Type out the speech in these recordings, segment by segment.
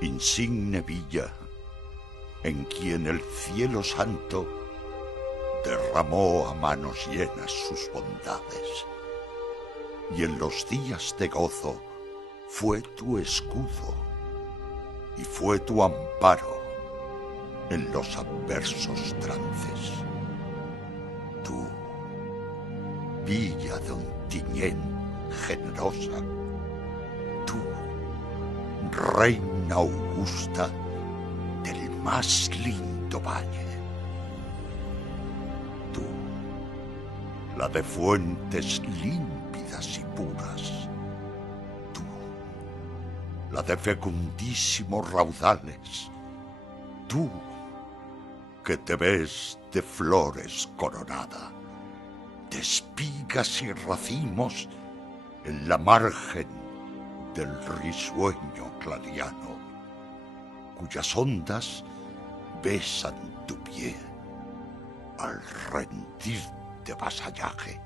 insigne villa, en quien el cielo santo derramó a manos llenas sus bondades, y en los días de gozo fue tu escudo y fue tu amparo en los adversos trances. Tú, villa de Ontinyent generosa, tú, reina augusta del más lindo valle, tú, la de fuentes límpidas y puras, tú, la de fecundísimos raudales, tú, que te ves de flores coronada, de espigas y racimos en la margen del risueño clariano, cuyas ondas besan tu pie al rendir de vasallaje.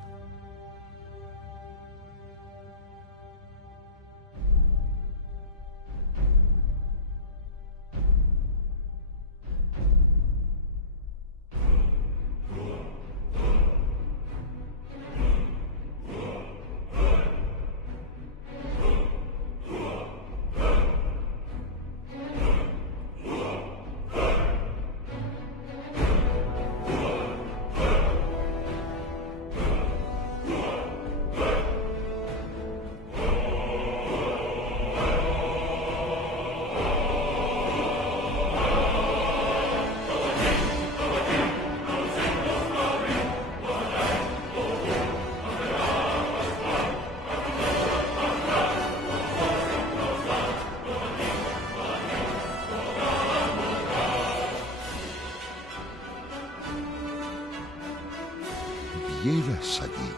Vieras allí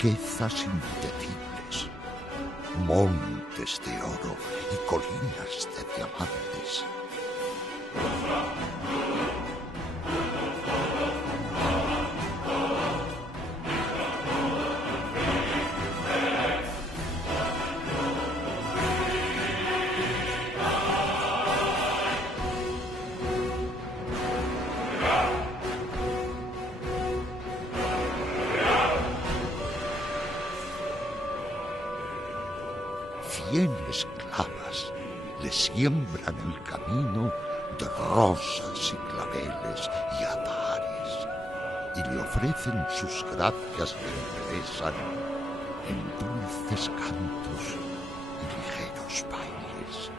riquezas indecibles, montes de oro y colinas de diamantes. Cien esclavas le siembran el camino de rosas y claveles y azahares, y le ofrecen sus gracias que interesan en dulces cantos y ligeros bailes.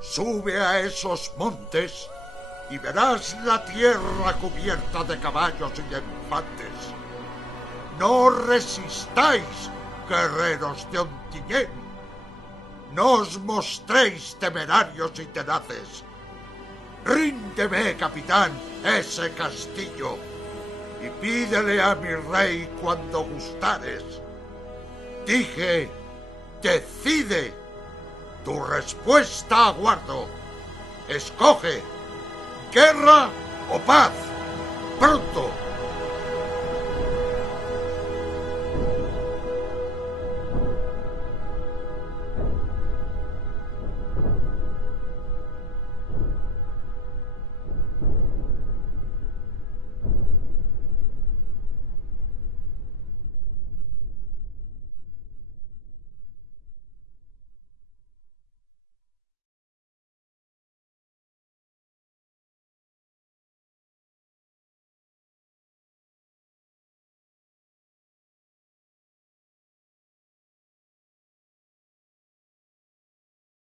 Sube a esos montes y verás la tierra cubierta de caballos y de infantes. No resistáis, guerreros de Ontinyent. No os mostréis temerarios y tenaces. Ríndeme, capitán, ese castillo, y pídele a mi rey cuando gustares. Dije, decide. Tu respuesta aguardo. Escoge, guerra o paz. Pronto.